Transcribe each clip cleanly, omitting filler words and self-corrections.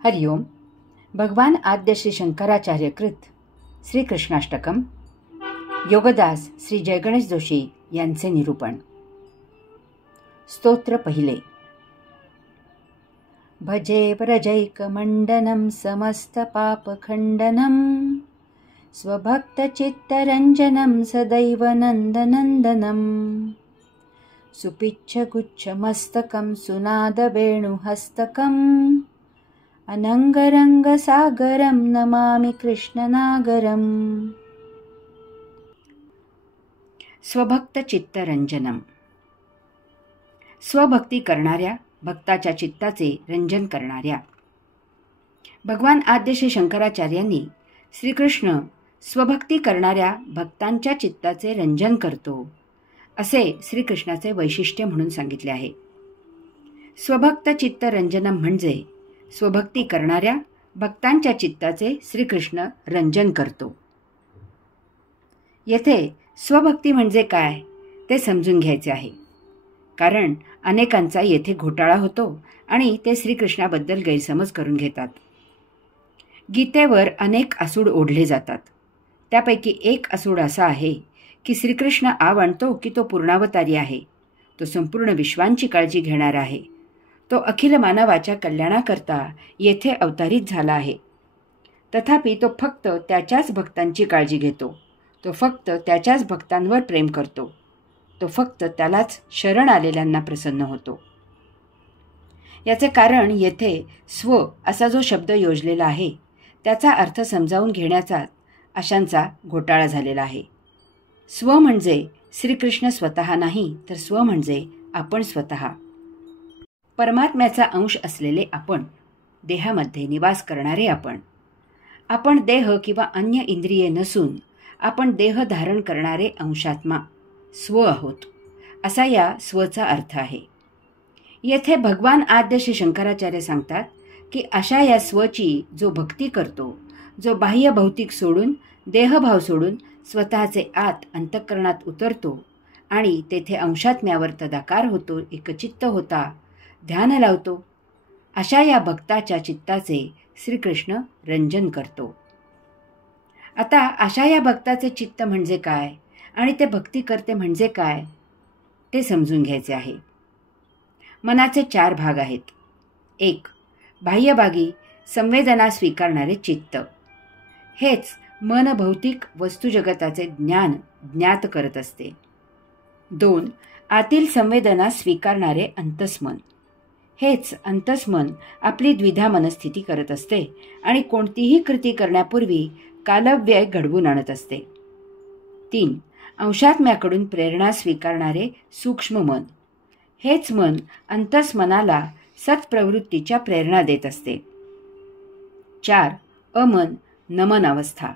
हरिओम. भगवान आद्य श्री शंकराचार्य कृत श्रीकृष्णाष्टकम, योगदास श्री जयगणेश जोशी यांचे निरूपण. स्तोत्र पहिले. भजे व्रजैकमण्डनं समस्तपापखण्डनं स्वभक्तचित्तरञ्जनं सदैव नन्दनन्दनं सुपिच्छगुच्छमस्तकं सुनादवेणुहस्तकम् अनंगरंगसागरं नमामि कृष्णनागरम. स्वभक्त चित्तरंजनम. स्वभक्ती करणाऱ्या, भक्ताच्या चित्ताचे रंजन करणाऱ्या. भगवान आद्य श्री शंकराचार्यांनी श्रीकृष्ण स्वभक्ती करणाऱ्या भक्तांच्या चित्ताचे रंजन करतो असे श्रीकृष्णाचे वैशिष्ट्य म्हणून सांगितले आहे. स्वभक्त चित्तरंजनम म्हणजे स्वभक्ती करणाऱ्या भक्तांच्या चित्ताचे श्रीकृष्ण रंजन करतो. येथे स्वभक्ती म्हणजे काय ते समजून घ्यायचे आहे, कारण अनेकांचा येथे घोटाळा होतो आणि ते श्रीकृष्णाबद्दल गैरसमज करून घेतात. गीतेवर अनेक आसूड ओढले जातात. त्यापैकी एक आसूड असा आहे की श्रीकृष्ण आणतो की तो पूर्णावतारी आहे, तो संपूर्ण विश्वांची काळजी घेणारा आहे, तो अखिल मानवाच्या कल्याणाकरता येथे अवतारित झाला आहे. तथापि तो फक्त त्याच्याच भक्तांची काळजी घेतो, तो फक्त त्याच्याच भक्तांवर प्रेम करतो, तो फक्त त्यालाच शरण आलेल्यांना प्रसन्न होतो. याचे कारण येथे स्व असा जो शब्द योजलेला आहे त्याचा अर्थ समजावून घेण्याचा अशांचा घोटाळा झालेला आहे. स्व म्हणजे श्रीकृष्ण स्वतः नाही, तर स्व म्हणजे आपण स्वतः, परमात्म्याचा अंश असलेले आपण, देहामध्ये निवास करणारे आपण. आपण देह किंवा अन्य इंद्रिये नसून आपण देह धारण करणारे अंशात्मा स्व आहोत, असा या स्वचा अर्थ आहे. येथे भगवान आद्य श्री शंकराचार्य सांगतात की अशा या स्वची जो भक्ती करतो, जो बाह्य भौतिक सोडून, देहभाव सोडून स्वतःचे आत अंतःकरणात उतरतो आणि तेथे अंशात्म्यावर तदाकार होतो, एकचित्त होता, ध्यान लावतो, अशा या भक्ताच्या चित्ताचे श्रीकृष्ण रंजन करतो. आता अशा या भक्ताचे चित्त म्हणजे काय आणि ते भक्ती करते म्हणजे काय ते समजून घ्यायचे आहे. मनाचे 4 भाग आहेत. 1. बाह्यभागी संवेदना स्वीकारणारे चित्त, हेच मन भौतिक वस्तुजगताचे ज्ञान ज्ञात करत असते. 2. आतील संवेदना स्वीकारणारे अंतस्मन, हेच अंतस्मन आपली द्विधा मनस्थिती करत असते आणि कोणतीही कृती करण्यापूर्वी कालव्यय घडवून आणत असते. 3. अंशात्म्याकडून प्रेरणा स्वीकारणारे सूक्ष्म मन, हेच मन अंतस्मनाला सत्प्रवृत्तीच्या प्रेरणा देत असते. 4. अमन नमन अवस्था,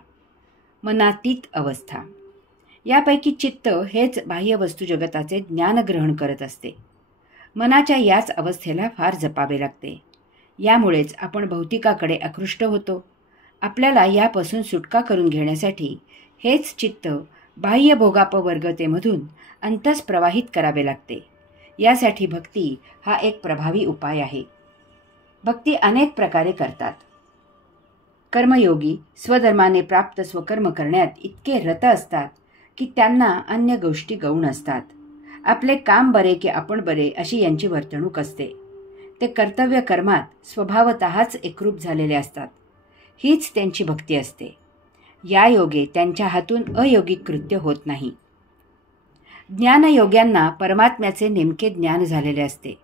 मनातीत अवस्था. यापैकी चित्त हेच बाह्य वस्तू जगताचे ज्ञान ग्रहण करत असते. मनाच्या याच अवस्थेला फार जपावे लागते. यामुळेच आपण भौतिकाकडे आकृष्ट होतो. आपल्याला यापासून सुटका करून घेण्यासाठी हेच चित्त बाह्य भोगापवर्गतेमधून अंतस प्रवाहित करावे लागते. यासाठी भक्ती हा एक प्रभावी उपाय आहे. भक्ती अनेक प्रकारे करतात. कर्मयोगी स्वधर्माने प्राप्त स्वकर्म करण्यात इतके रत असतात की त्यांना अन्य गोष्टी गौण असतात. आपले काम बरे की आपण बरे अशी यांची वर्तणूक असते. ते कर्तव्य कर्मात स्वभावतःच एकरूप झालेले असतात. हीच त्यांची भक्ती असते. या योगे त्यांच्या हातून अयोगिक कृत्य होत नाही. ज्ञानयोग्यांना परमात्म्याचे नेमके ज्ञान झालेले असते.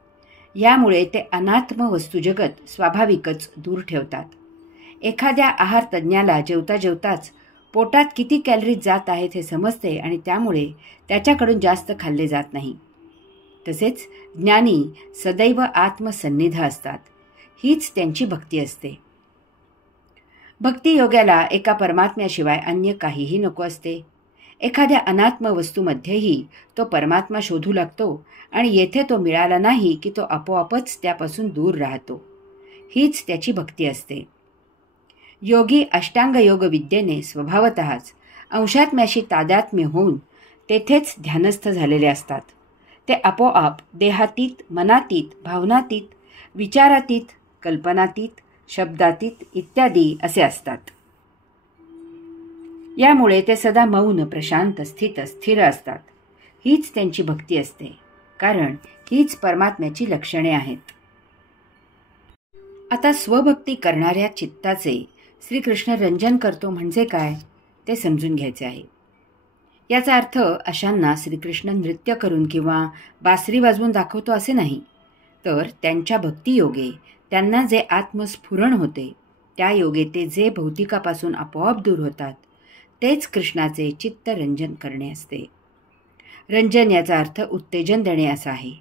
यामुळे ते अनात्म वस्तुजगत स्वाभाविकच दूर ठेवतात. एखाद्या आहार तज्ज्ञाला जेवता जेवताच पोटात किती कॅलरीज जात आहेत हे समजते आणि त्यामुळे त्याच्याकडून जास्त खाल्ले जात नाही. तसेच ज्ञानी सदैव आत्मसन्निध असतात. हीच त्यांची भक्ती असते. भक्तियोग्याला एका परमात्म्याशिवाय अन्य काहीही नको असते. एखाद्या अनात्म वस्तूमध्येही तो परमात्मा शोधू लागतो आणि येथे तो मिळाला नाही की तो आपोआपच त्यापासून दूर राहतो. हीच त्याची भक्ती असते. योगी अष्टांग योग विद्येने स्वभावतःच अंशात्म्याशी तादात्म्य होऊन तेथेच ध्यानस्थ झालेले असतात. ते आपोआप देहातीत, मनातीत, भावनातीत, विचारातीत, कल्पनातीत, शब्दातीत इत्यादी असे असतात. यामुळे ते सदा मौन, प्रशांत, स्थिर असतात. हीच त्यांची भक्ती असते, कारण हीच परमात्म्याची लक्षणे आहेत. आता स्वभक्ती करणाऱ्या चित्ताचे श्रीकृष्ण रंजन करतो म्हणजे काय ते समजून घ्यायचे आहे. याचा अर्थ अशांना श्रीकृष्ण नृत्य करून किंवा बासरी वाजवून दाखवतो असे नाही, तर त्यांच्या भक्तियोगे त्यांना जे आत्मस्फुरण होते, त्या योगे ते जे भौतिकापासून आपोआप दूर होतात, तेच कृष्णाचे चित्तरंजन करणे असते. रंजन याचा अर्थ उत्तेजन देणे असा आहे.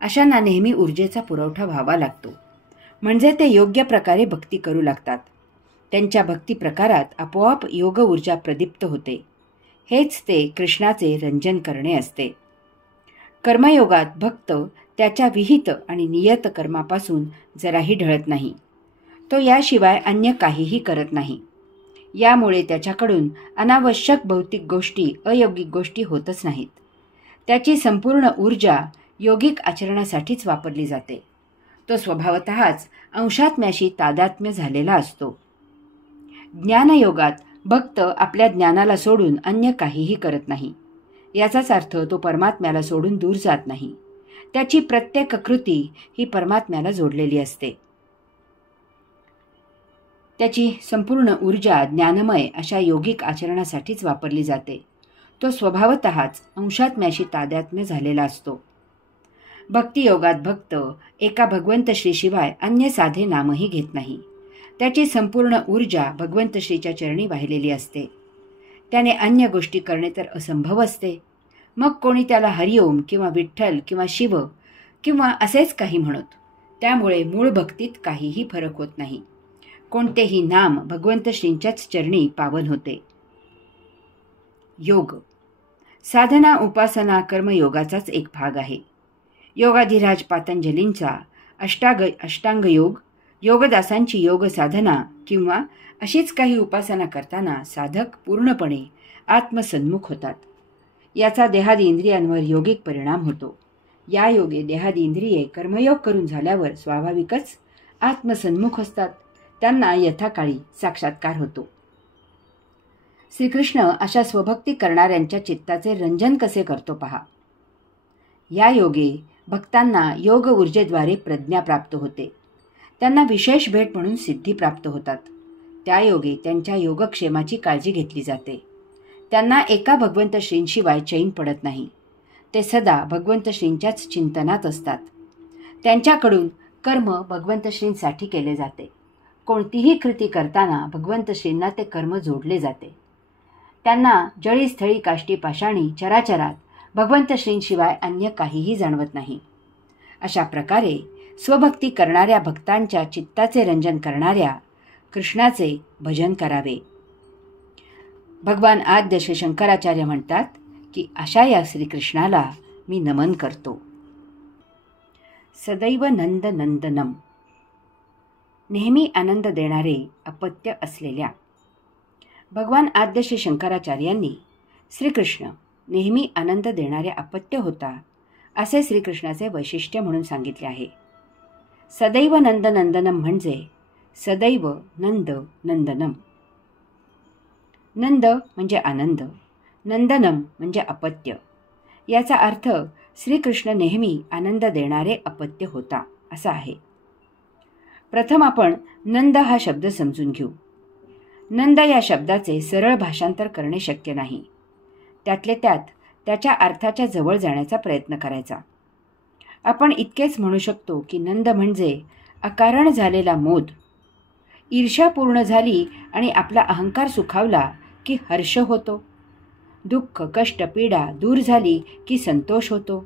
अशांना नेहमी ऊर्जेचा पुरवठा व्हावा लागतो, म्हणजे ते योग्य प्रकारे भक्ती करू लागतात. त्यांच्या भक्ती प्रकारात आपोआप योग ऊर्जा प्रदीप्त होते. हेच ते कृष्णाचे रंजन करणे असते. कर्मयोगात भक्त त्याच्या विहित आणि नियत कर्मापासून जराही ढळत नाही. तो याशिवाय अन्य काहीही करत नाही. यामुळे त्याच्याकडून अनावश्यक भौतिक गोष्टी, अयौगिक गोष्टी होतच नाहीत. त्याची संपूर्ण ऊर्जा योगिक आचरणासाठीच वापरली जाते. तो स्वभावतःच अंशात्म्याशी तादात्म्य झालेला असतो. ज्ञानयोगात भक्त आपल्या ज्ञानाला सोडून अन्य काहीही करत नाही. याचाच अर्थ तो परमात्म्याला सोडून दूर जात नाही. त्याची प्रत्येक कृती ही परमात्म्याला जोडलेली असते. त्याची संपूर्ण ऊर्जा ज्ञानमय अशा योगिक आचरणासाठीच वापरली जाते. तो स्वभावतःच अंशात्म्याशी तादात्म्य झालेला असतो. भक्तियोगात भक्त एका भगवंत श्रीशिवाय अन्य साधे नामही घेत नाही. त्याची संपूर्ण ऊर्जा भगवंत श्रीच्या चरणी वाहिलेली असते. त्याने अन्य गोष्टी करणे तर असंभव असते. मग कोणी त्याला हरिओम किंवा विठ्ठल किंवा शिव किंवा असेच काही म्हणत. त्यामुळे मूळ भक्तीत काहीही फरक होत नाही. कोणतेही नाम भगवंत श्रींच्याच चरणी पावन होते. योग साधना, उपासना, कर्मयोगाचाच एक भाग आहे. योगाधिराज पातंजलींचा अष्टांग योग, योगदासांची योग साधना किंवा अशीच काही उपासना करताना साधक पूर्णपणे आत्मसन्मुख होतात. याचा देहादी इंद्रियांवर योगिक परिणाम होतो. या योगे देहादी इंद्रिये कर्मयोग करून झाल्यावर स्वाभाविकच आत्मसन्मुख असतात. त्यांना यथाकाळी साक्षात्कार होतो. श्रीकृष्ण अशा स्वभक्ती करणाऱ्यांच्या चित्ताचे रंजन कसे करतो पहा. या योगे भक्तांना योग ऊर्जेद्वारे प्रज्ञा प्राप्त होते. त्यांना विशेष भेट म्हणून सिद्धी प्राप्त होतात. त्या योगे त्यांच्या योगक्षेमाची काळजी घेतली जाते. त्यांना एका भगवंत श्रींशिवाय चैन पडत नाही. ते सदा भगवंत श्रींच्याच चिंतनात असतात. त्यांच्याकडून कर्म भगवंत श्रींसाठी केले जाते. कोणतीही कृती करताना भगवंत श्रींना ते कर्म जोडले जाते. त्यांना जळी, स्थळी, काष्टी, पाषाणी, चराचरात भगवंत श्रींशिवाय अन्य काहीही जाणवत नाही. अशा प्रकारे स्वभक्ती करणाऱ्या भक्तांच्या चित्ताचे रंजन करणाऱ्या कृष्णाचे भजन करावे. भगवान आद्य श्री शंकराचार्य म्हणतात की अशा या श्रीकृष्णाला मी नमन करतो. सदैव नंद नंदनम, नेहमी आनंद देणारे अपत्य असलेल्या. भगवान आद्य श्री शंकराचार्यांनी श्रीकृष्ण नेहमी आनंद देणारे अपत्य होता असे श्रीकृष्णाचे वैशिष्ट्य म्हणून सांगितले आहे. सदैव नंद नंदनम म्हणजे सदैव नंद नंदनम. नंद म्हणजे आनंद, नंदनम म्हणजे अपत्य. याचा अर्थ श्रीकृष्ण नेहमी आनंद देणारे अपत्य होता असा आहे. प्रथम आपण नंद हा शब्द समजून घेऊ. नंद या शब्दाचे सरळ भाषांतर करणे शक्य नाही. त्यातले त्यात त्याच्या अर्थाच्या जवळ जाण्याचा प्रयत्न करायचा. आपण इतकेच म्हणू शकतो की नंद म्हणजे अकारण झालेला मोद. ईर्ष्या पूर्ण झाली आणि आपला अहंकार सुखावला की हर्ष होतो. दुःख, कष्ट, पीडा दूर झाली की संतोष होतो.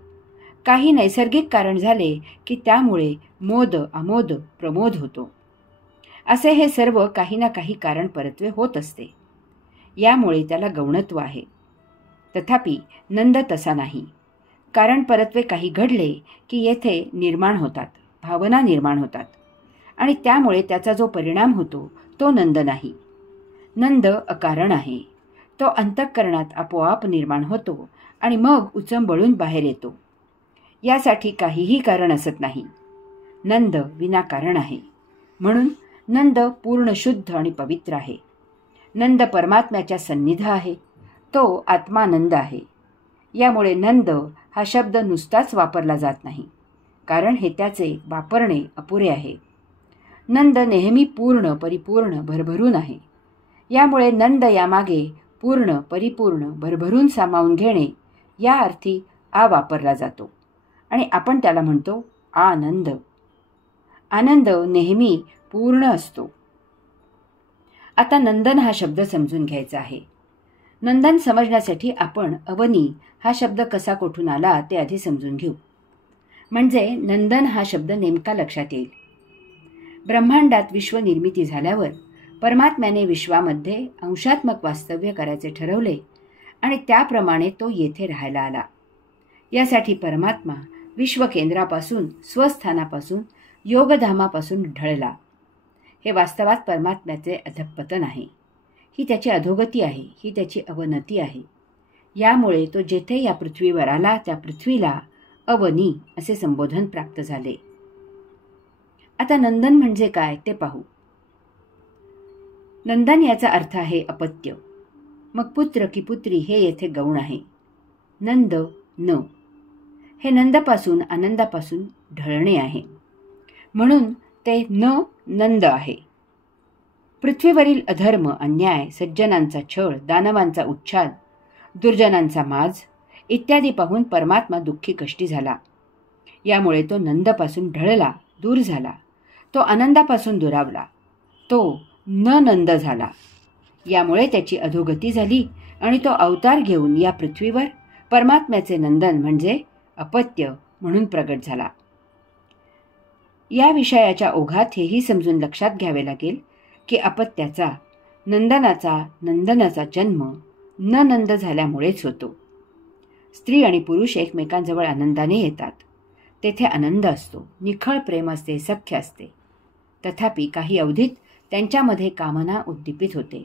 काही नैसर्गिक कारण झाले की त्यामुळे मोद, अमोद, प्रमोद होतो. असे हे सर्व काही ना काही कारण परत्वे होत असते. यामुळे त्याला गौणत्व आहे. तथापि नंद तसा नाही. कारण परत्वे काही घडले की येथे निर्माण होतात, भावना निर्माण होतात आणि त्यामुळे त्याचा जो परिणाम होतो तो नंद नाही. नंद अकारण आहे. तो अंतःकरणात आपोआप निर्माण होतो आणि मग उचंबळून बाहेर येतो. यासाठी काहीही कारण असत नाही. नंद विनाकारण आहे. म्हणून नंद पूर्ण शुद्ध आणि पवित्र आहे. नंद परमात्म्याच्या सन्निध आहे. तो आत्मानंद आहे. यामुळे नंद हा शब्द नुसताच वापरला जात नाही, कारण हे त्याचे वापरणे अपुरे आहे. नंद नेहमी पूर्ण, परिपूर्ण, भरभरून आहे. यामुळे नंद यामागे पूर्ण, परिपूर्ण, भरभरून सामावून घेणे या अर्थी आ वापरला जातो आणि आपण त्याला म्हणतो आनंद. आनंद नेहमी पूर्ण असतो. आता नंदन हा शब्द समजून घ्यायचा आहे. नंदन समजण्यासाठी आपण अवनी हा शब्द कसा कोठून आला ते आधी समजून घेऊ, म्हणजे नंदन हा शब्द नेमका लक्षात येईल. ब्रह्मांडात विश्वनिर्मिती झाल्यावर परमात्म्याने विश्वामध्ये अंशात्मक वास्तव्य करायचे ठरवले आणि त्याप्रमाणे तो येथे राहायला आला. यासाठी परमात्मा विश्वकेंद्रापासून, स्वस्थानापासून, योगधामापासून ढळला. हे वास्तवात परमात्म्याचे अधःपतन आहे. ही त्याची अधोगती आहे. ही त्याची अवनती आहे. यामुळे तो जेथे या पृथ्वीवर आला त्या पृथ्वीला अवनी असे संबोधन प्राप्त झाले. आता नंदन म्हणजे काय ते पाहू. नंदन याचा अर्थ आहे अपत्य. मग पुत्र की पुत्री हे येथे गौण आहे. नंद न हे नंदपासून, आनंदापासून ढळणे आहे, म्हणून ते नंद आहे. पृथ्वीवरील अधर्म, अन्याय, सज्जनांचा छळ, दानवांचा उच्छाद, दुर्जनांचा माज इत्यादी पाहून परमात्मा दुःखी कष्टी झाला. यामुळे तो नंदपासून ढळला, दूर झाला. तो आनंदापासून दुरावला. तो नंद झाला. यामुळे त्याची अधोगती झाली आणि तो अवतार घेऊन या पृथ्वीवर परमात्म्याचे नंदन म्हणजे अपत्य म्हणून प्रगट झाला. या विषयाच्या ओघात हेही समजून लक्षात घ्यावे लागेल की अपत्याचा, नंदनाचा जन्म नंद झाल्यामुळेच होतो. स्त्री आणि पुरुष एकमेकांजवळ आनंदाने येतात. तेथे आनंद असतो, निखळ प्रेम असते, सख्य असते. तथापि काही अवधीत त्यांच्यामध्ये कामना उद्दीपित होते.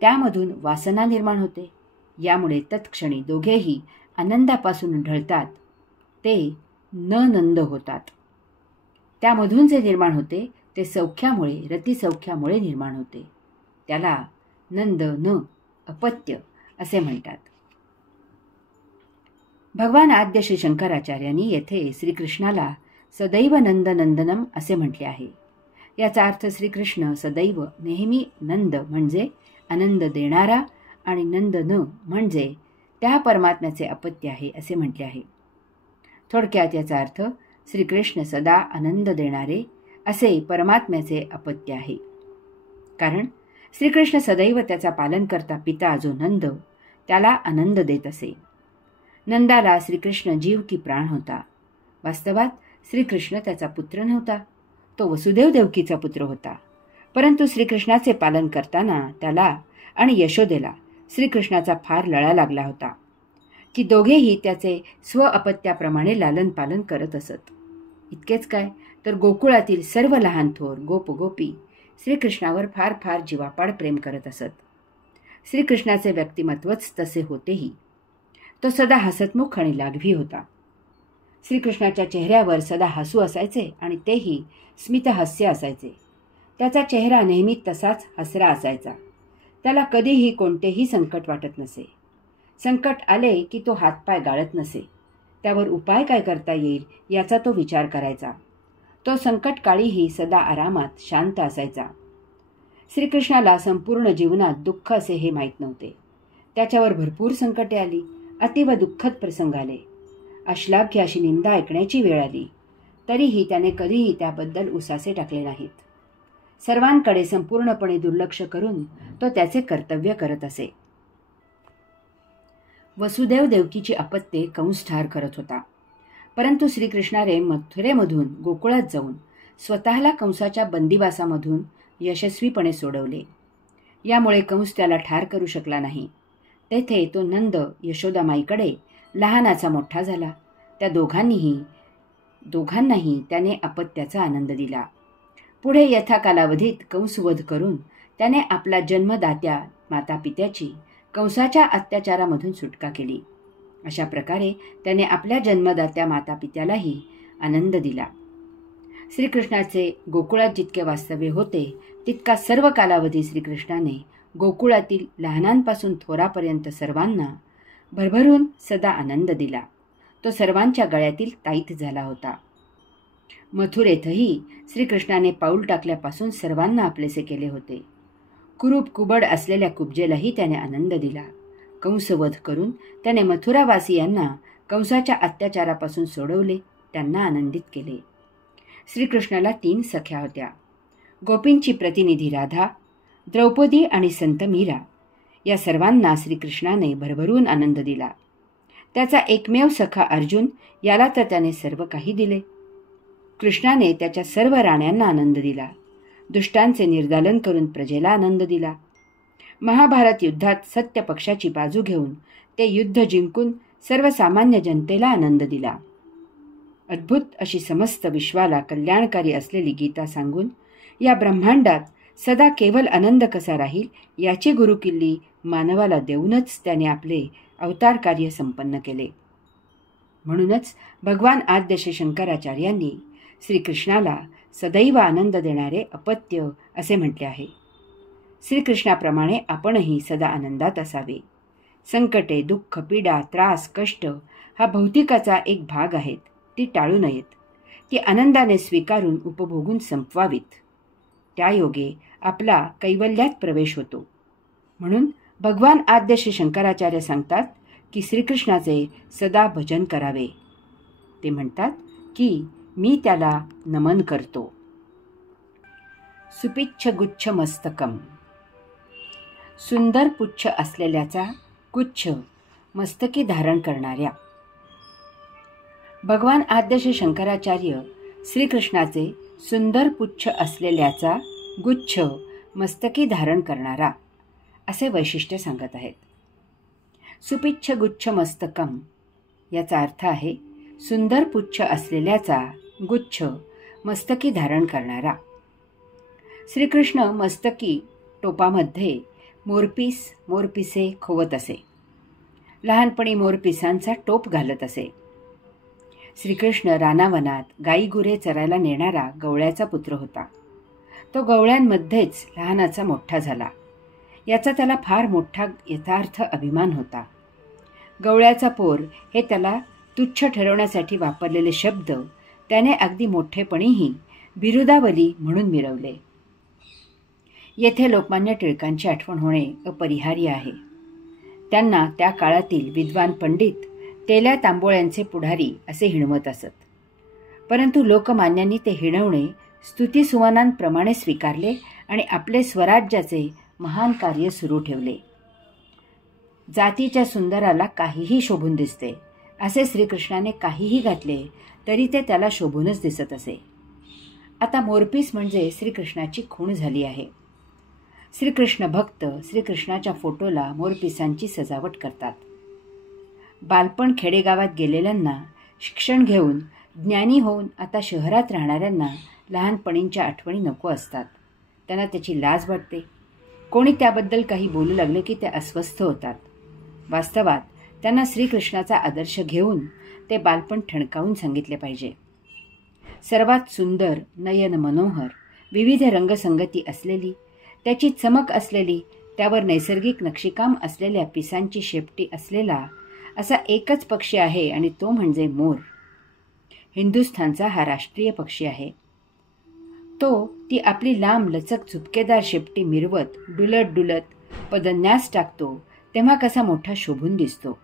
त्यामधून वासना निर्माण होते. यामुळे तत्क्षणी दोघेही आनंदापासून ढळतात. ते नंद होतात. त्यामधून जे निर्माण होते ते सौख्यामुळे, रतिसौख्यामुळे निर्माण होते. त्याला नंद अपत्य असे म्हणतात. भगवान आद्य श्री शंकराचार्यांनी येथे श्रीकृष्णाला सदैव नंदनंदनम असे म्हटले आहे. याचा अर्थ श्रीकृष्ण सदैव, नेहमी नंद म्हणजे आनंद देणारा आणि नंद म्हणजे त्या परमात्म्याचे अपत्य आहे असे म्हटले आहे. थोडक्यात याचा अर्थ श्रीकृष्ण सदा आनंद देणारे असे परमात्म्याचे अपत्य आहे. कारण श्रीकृष्ण सदैव त्याचा पालनकर्ता पिता जो नंद त्याला आनंद देत असे. नंदाला श्रीकृष्ण जीव की प्राण होता. वास्तवात श्रीकृष्ण त्याचा पुत्र नव्हता. तो वसुदेव देवकीचा पुत्र होता. परंतु श्रीकृष्णाचे पालन करताना त्याला आणि यशोदेला श्रीकृष्णाचा फार लळा लागला होता की दोघेही त्याचे स्व अपत्याप्रमाणे लालन पालन करत असत. इतकेच काय, तर गोकुळातील सर्व लहान थोर गोप गोपी श्रीकृष्णावर फार फार जीवापाड प्रेम करत असत. श्रीकृष्णाचे व्यक्तिमत्वच तसे होतेही. तो सदा हसतमुख आणि लाघवी होता. श्रीकृष्णाच्या चेहऱ्यावर सदा हसू असायचे आणि तेही स्मितहास्य असायचे. त्याचा चेहरा नेहमी तसाच हसरा असायचा. त्याला कधीही कोणतेही संकट वाटत नसे. संकट आले की तो हातपाय गाळत नसे. त्यावर उपाय काय करता येईल याचा तो विचार करायचा. तो संकटकाळीही सदा आरामात, शांत असायचा. श्रीकृष्णाला संपूर्ण जीवनात दुःख असे हे माहीत नव्हते. त्याच्यावर भरपूर संकटे आली. अतीव दुःखद प्रसंग आले. अश्लाघ्य अशी निंदा ऐकण्याची वेळ आली. तरीही त्याने कधीही त्याबद्दल उसासे टाकले नाहीत. सर्वांकडे संपूर्णपणे दुर्लक्ष करून तो त्याचे कर्तव्य करत असे. वसुदेव देवकीची अपत्ये कंस ठार करत होता. परंतु श्रीकृष्णाने मथुरेमधून गोकुळात जाऊन स्वतःला कंसाच्या बंदिवासामधून यशस्वीपणे सोडवले. यामुळे कंस त्याला ठार करू शकला नाही. तेथे तो नंद यशोदामाईकडे लहानाचा मोठा झाला. त्या दोघांनाही त्याने अपत्याचा आनंद दिला. पुढे यथा कालावधीत कंसवध करून त्याने आपला जन्मदात्या मातापित्याची कंसाच्या अत्याचारामधून सुटका केली. अशा प्रकारे त्याने आपल्या जन्मदात्या मातापित्यालाही आनंद दिला. श्रीकृष्णाचे गोकुळात जितके वास्तव्य होते तितका सर्व कालावधी श्रीकृष्णाने गोकुळातील लहानांपासून थोरापर्यंत सर्वांना भरभरून सदा आनंद दिला. तो सर्वांच्या गळ्यातील ताईत झाला होता. मथुरेतही श्रीकृष्णाने पाऊल टाकल्यापासून सर्वांना आपलेसे केले होते. कुरूप कुबड असलेल्या कुब्जेलाही त्याने आनंद दिला. कंसवध करून त्याने मथुरावासियांना कंसाच्या अत्याचारापासून सोडवले, त्यांना आनंदित केले. श्रीकृष्णाला 3 सख्या होत्या. गोपींची प्रतिनिधी राधा, द्रौपदी आणि संत मीरा. या सर्वांना श्रीकृष्णाने भरभरून आनंद दिला. त्याचा एकमेव सखा अर्जुन, याला तर त्याने सर्व काही दिले. कृष्णाने त्याच्या सर्व राण्यांना आनंद दिला. दुष्टांचे निर्दालन करून प्रजेला आनंद दिला. महाभारत युद्धात सत्य पक्षाची बाजू घेऊन ते युद्ध जिंकून सर्वसामान्य जनतेला आनंद दिला. अद्भुत अशी समस्त विश्वाला कल्याणकारी असलेली गीता सांगून या ब्रह्मांडात सदा केवल आनंद कसा राहील याची गुरुकिल्ली मानवाला देऊनच त्याने आपले अवतार कार्य संपन्न केले. म्हणूनच भगवान आद्य श्री शंकराचार्यांनी श्रीकृष्णाला सदैव आनंद देणारे अपत्य असे म्हटले आहे. श्रीकृष्णाप्रमाणे आपणही सदा आनंदात असावे. संकटे, दुःख, पीडा, त्रास, कष्ट हा भौतिकाचा एक भाग आहेत. ती टाळू नयेत. ती आनंदाने स्वीकारून उपभोगून संपवावीत. त्यायोगे आपला कैवल्यात प्रवेश होतो. म्हणून भगवान आद्य श्री शंकराचार्य सांगतात की श्रीकृष्णाचे सदा भजन करावे. ते म्हणतात की मी त्याला नमन करतो. सुपिच्छ गुच्छ मस्तकम. सुंदर पुच्छ असलेल्याचा गुच्छ मस्तकी धारण करणाऱ्या. भगवान आद्य श्री शंकराचार्य श्रीकृष्णाचे सुंदर पुच्छ असलेल्याचा गुच्छ मस्तकी धारण करणारा असे वैशिष्ट्य सांगत आहेत. सुपिच्छ गुच्छ मस्तकम याचा अर्थ आहे सुंदर पुच्छ असलेल्याचा गुच्छ मस्तकी धारण करणारा. श्रीकृष्ण मस्तकी टोपामध्ये मोरपीस, मोरपिसे खोवत असे. लहानपणी मोरपिसांचा टोप घालत असे. श्रीकृष्ण रानावनात गाईगुरे चरायला नेणारा गवळ्याचा पुत्र होता. तो गवळ्यांमध्येच लहानाचा मोठा झाला. याचा त्याला फार मोठा यथार्थ अभिमान होता. गवळ्याचा पोर हे त्याला तुच्छ ठरवण्यासाठी वापरलेले शब्द त्याने अगदी मोठेपणीही बिरुदावली म्हणून मिरवले. येथे लोकमान्य टिळकांची आठवण होणे अपरिहार्य आहे. त्यांना त्या काळातील विद्वान पंडित तेल्या तांबोळ्यांचे पुढारी असे हिणवत असत. परंतु लोकमान्यांनी ते हिणवणे स्तुतिसुमनांप्रमाणे स्वीकारले आणि आपले स्वराज्याचे महान कार्य सुरू ठेवले. जातीच्या सुंदराला काहीही शोभून दिसते असे श्रीकृष्णाने काहीही घातले तरी ते त्याला शोभूनच दिसत असे. आता मोरपीस म्हणजे श्रीकृष्णाची खूण झाली आहे. श्रीकृष्ण भक्त श्रीकृष्णाच्या फोटोला मोरपिसांची सजावट करतात. बालपण खेडेगावात गेलेल्यांना शिक्षण घेऊन ज्ञानी होऊन आता शहरात राहणाऱ्यांना लहानपणींच्या आठवणी नको असतात. त्यांना त्याची लाज वाटते. कोणी त्याबद्दल काही बोलू लागले की ते अस्वस्थ होतात. वास्तवात त्यांना श्रीकृष्णाचा आदर्श घेऊन ते बालपण ठणकावून सांगितले पाहिजे. सर्वात सुंदर, नयन मनोहर, विविध रंगसंगती असलेली, त्याची चमक असलेली, त्यावर नैसर्गिक नक्षीकाम असलेल्या पिसांची शेपटी असलेला असा एकच पक्षी आहे आणि तो म्हणजे मोर. हिंदुस्थानचा हा राष्ट्रीय पक्षी आहे. तो ती आपली लांब लचक झुपकेदार शेपटी मिरवत डुलत डुलत पदन्यास टाकतो तेव्हा कसा मोठा शोभून दिसतो.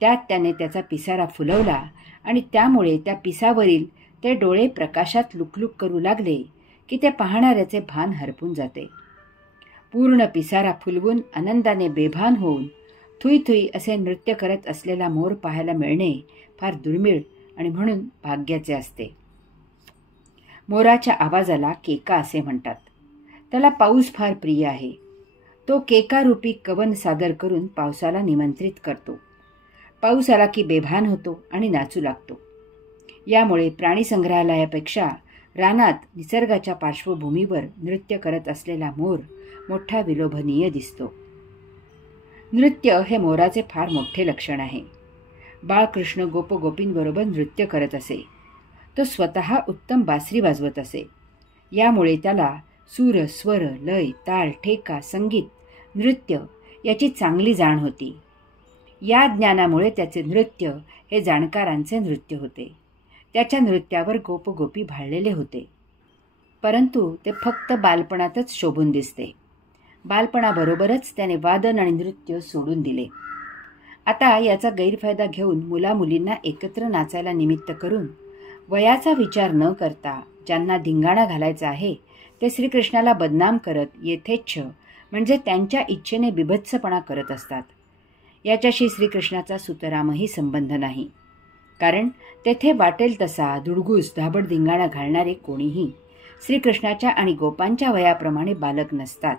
त्यात त्याने त्याचा पिसारा फुलवला आणि त्यामुळे त्या पिसावरील ते डोळे प्रकाशात लुकलुक करू लागले की ते पाहणाऱ्याचे भान हरपून जाते. पूर्ण पिसारा फुलवून आनंदाने बेभान होऊन थुई थुई असे नृत्य करत असलेला मोर पाहायला मिळणे फार दुर्मिळ आणि म्हणून भाग्याचे असते. मोराच्या आवाजाला केका असे म्हणतात. त्याला पाऊस फार प्रिय आहे. तो केकारूपी कवन सादर करून पावसाला निमंत्रित करतो. पाऊस आला की बेभान होतो आणि नाचू लागतो. यामुळे प्राणीसंग्रहालयापेक्षा रानात निसर्गाच्या पार्श्वभूमीवर नृत्य करत असलेला मोर मोठा विलोभनीय दिसतो. नृत्य हे मोराचे फार मोठे लक्षण आहे. बाळकृष्ण गोपगोपींबरोबर नृत्य करत असे. तो स्वतः उत्तम बासरी वाजवत असे. यामुळे त्याला सूर, स्वर, लय, ताल, ठेका, संगीत, नृत्य याची चांगली जाण होती. या ज्ञानामुळे त्याचे नृत्य हे जाणकारांचे नृत्य होते. त्याच्या नृत्यावर गोपगोपी भाळलेले होते. परंतु ते फक्त बालपणातच शोभून दिसते. बालपणाबरोबरच त्याने वादन आणि नृत्य सोडून दिले. आता याचा गैरफायदा घेऊन मुलामुलींना एकत्र नाचायला निमित्त करून वयाचा विचार न करता ज्यांना धिंगाणा घालायचा आहे ते श्रीकृष्णाला बदनाम करत यथेच्छ म्हणजे त्यांच्या इच्छेने बिभत्सपणा करत असतात. याच्याशी श्रीकृष्णाचा सुतरामही संबंध नाही. कारण तेथे वाटेल तसा धुडगूस धाबड धिंगाणा घालणारे कोणीही श्रीकृष्णाच्या आणि गोपांच्या वयाप्रमाणे बालक नसतात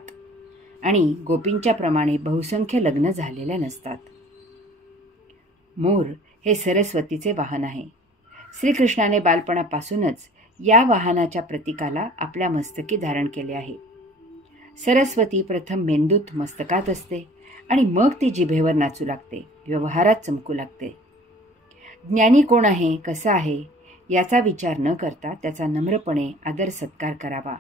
आणि गोपींच्या प्रमाणे बहुसंख्य लग्न झालेल्या नसतात. मोर हे सरस्वतीचे वाहन आहे. श्रीकृष्णाने बालपणापासूनच या वाहनाच्या प्रतीकाला आपल्या मस्तकी धारण केले आहे. सरस्वती प्रथम मेंदूत मस्तकात असते आणि मग ती जिभेवर नाचू लागते, व्यवहारात चमकू लागते. ज्ञानी कोण आहे, कसा आहे याचा विचार न करता त्याचा नम्रपणे आदर सत्कार करावा.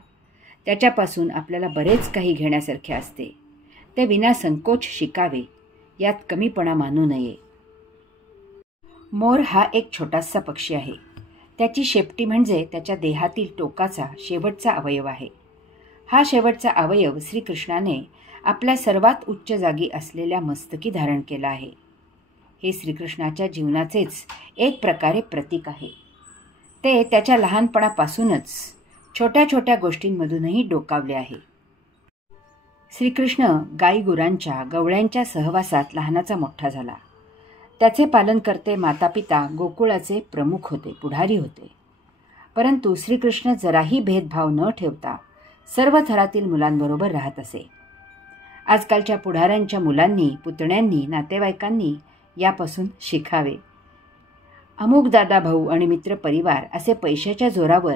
त्याच्यापासून आपल्याला बरेच काही घेण्यासारखे असते. ते विना संकोच शिकावे, यात कमीपणा मानू नये. मोर हा एक छोटासा पक्षी आहे. त्याची शेपटी म्हणजे त्याच्या देहातील टोकाचा शेवटचा अवयव आहे. हा शेवटचा अवयव श्रीकृष्णाने आपल्या सर्वात उच्च जागी असलेल्या मस्तकी धारण केला आहे. हे श्रीकृष्णाच्या जीवनाचेच एक प्रकारे प्रतीक आहे. ते त्याच्या लहानपणापासूनच छोट्या छोट्या गोष्टींमधूनही डोकावले आहे. श्रीकृष्ण गाईगुरांच्या गवळ्यांच्या सहवासात लहानाचा मोठा झाला. त्याचे पालनकर्ते मातापिता गोकुळाचे प्रमुख होते, पुढारी होते. परंतु श्रीकृष्ण जराही भेदभाव न ठेवता सर्व थरातील मुलांबरोबर राहत असे. आजकालच्या पुढाऱ्यांच्या मुलांनी, पुतण्यांनी, नातेवाईकांनी यापासून शिकावे. अमुक दादा भाऊ आणि मित्र परिवार असे पैशाच्या जोरावर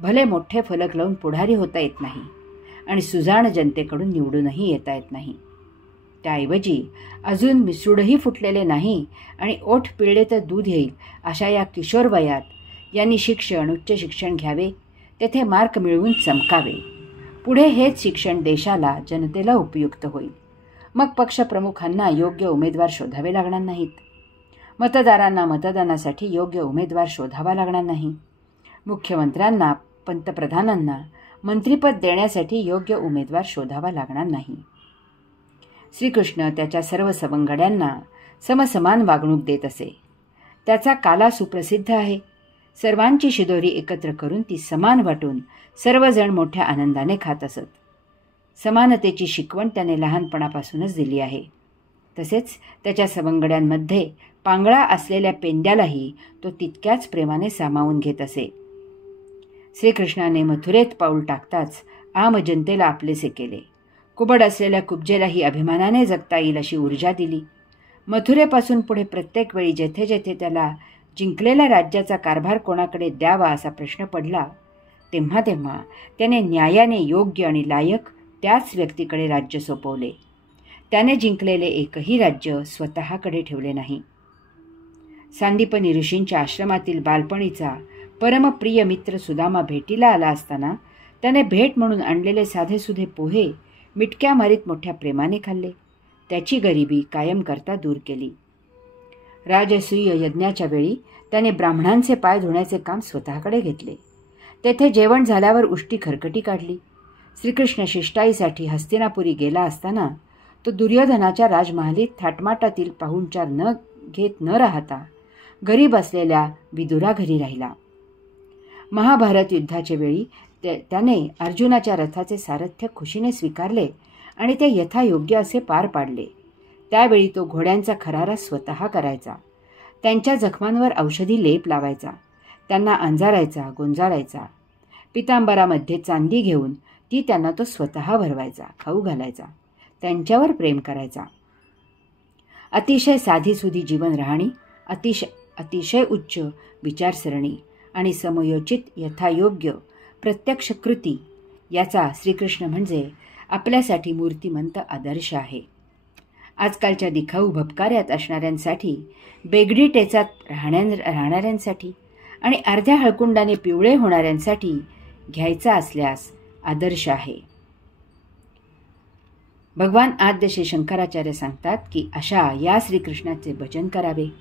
भले मोठे फलक लावून पुढारी होता येत नाही आणि सुजाण जनतेकडून निवडूनही येता येत नाही. त्याऐवजी अजून मिसरूडही फुटलेले नाही आणि ओठ पिळले तर दूध येईल अशा या किशोर वयात यांनी शिक्षण, उच्च शिक्षण घ्यावे, तेथे मार्क मिळवून चमकावे. पुढे हेच शिक्षण देशाला, जनतेला उपयुक्त होईल. मग पक्षप्रमुखांना योग्य उमेदवार शोधावे लागणार नाहीत. मतदारांना मतदानासाठी योग्य उमेदवार शोधावा लागणार नाही. मुख्यमंत्र्यांना, पंतप्रधानांना मंत्रिपद देण्यासाठी योग्य उमेदवार शोधावा लागणार नाही. श्रीकृष्ण त्याच्या सर्व सवंगड्यांना समसमान वागणूक देत असे. त्याचा काला सुप्रसिद्ध आहे. सर्वांची शिदोरी एकत्र करून ती समान वाटून सर्वजण मोठ्या आनंदाने खात असत. समानतेची शिकवण त्याने लहानपणापासूनच दिली आहे. तसेच त्याच्या सवंगड्यांमध्ये पांगळा असलेल्या पेंड्यालाही तो तितक्याच प्रेमाने सामावून घेत असे. श्रीकृष्णाने मथुरेत पाऊल टाकताच आम जनतेला आपलेसे केले. कुबड असलेल्या कुब्जेलाही अभिमानाने जगता येईल अशी ऊर्जा दिली. मथुरेपासून पुढे प्रत्येक वेळी जेथे जेथे त्याला जिंकलेल्या राज्याचा कारभार कोणाकडे द्यावा असा प्रश्न पडला तेव्हा तेव्हा त्याने न्यायाने योग्य आणि लायक त्याच व्यक्तीकडे राज्य सोपवले. त्याने जिंकलेले एकही राज्य स्वतःकडे ठेवले नाही. सांदीपनी ऋषींच्या आश्रमातील बालपणीचा परमप्रिय मित्र सुदामा भेटीला आला असताना त्याने भेट म्हणून आणलेले साधेसुधे पोहे मिटक्या मारीत मोठ्या प्रेमाने खाल्ले. त्याची गरिबी कायम करता दूर केली. राजसूय यज्ञाच्या वेळी त्याने ब्राह्मणांचे पाय धुण्याचे काम स्वतःकडे घेतले. तेथे जेवण झाल्यावर उष्टी खरकटी काढली. श्रीकृष्ण शिष्टाईसाठी हस्तिनापुरी गेला असताना तो दुर्योधनाच्या राजमहालीत थाटमाटातील पाहुणचार घेत न राहता गरीब असलेल्या विदुरा घरी राहिला. महाभारत युद्धाच्या वेळी त्याने अर्जुनाच्या रथाचे सारथ्य खुशीने स्वीकारले आणि ते यथायोग्य असे पार पाडले. त्यावेळी तो घोड्यांचा खरारा स्वतः करायचा. त्यांच्या जखमांवर औषधी लेप लावायचा. त्यांना अंजारायचा, गोंजारायचा. पितांबरामध्ये चांदी घेऊन ती त्यांना तो स्वतः भरवायचा, खाऊ घालायचा. त्यांच्यावर प्रेम करायचा. अतिशय साधीसुधी जीवन राहणी, अतिशय उच्च विचारसरणी आणि समयोचित यथायोग्य प्रत्यक्ष कृती याचा श्रीकृष्ण म्हणजे आपल्यासाठी मूर्तिमंत आदर्श आहे. आजकालच्या दिखाऊ भपकाऱ्यात असणाऱ्यांसाठी, बेगडी टेचात राहणाऱ्यांसाठी आणि अर्ध्या हळकुंडाने पिवळे होणाऱ्यांसाठी घ्यायचा असल्यास आदर्श आहे. भगवान आद्य श्री शंकराचार्य सांगतात की अशा या श्रीकृष्णाचे भजन करावे.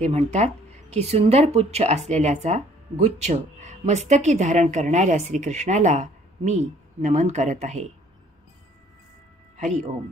ते म्हणतात की सुंदर पुच्छ असलेल्याचा गुच्छ मस्तकी धारण करणाऱ्या श्रीकृष्णाला मी नमन करत आहे. हरि ओम.